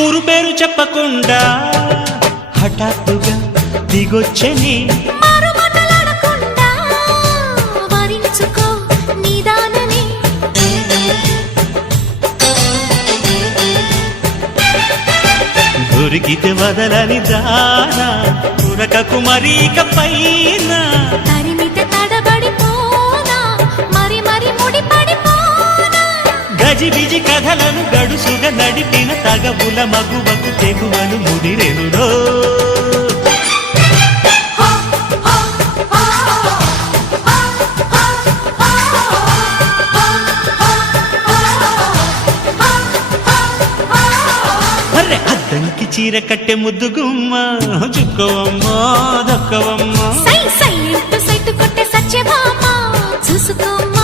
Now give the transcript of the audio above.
ఊరు పేరు చెప్పకుండా హఠాత్తుగా దిగొచ్చని దొరికితే వదలని దానా ఉరకకు మరీక పైన తరిమితే తడబడిపోనా మరి మరి ముడిపడిపోనా గజిబిజి కథలను గడుసుగా నడిపిన తగవుల మగువకు తెగువను ముదిరెనుడో అద్దంకి చీర కట్టె ముద్దుగుమ్మ చుక్కవమ్మ దక్కవమ్మ సై సై సైట్ కొట్టే సత్యభామ చూసుకోమ్మ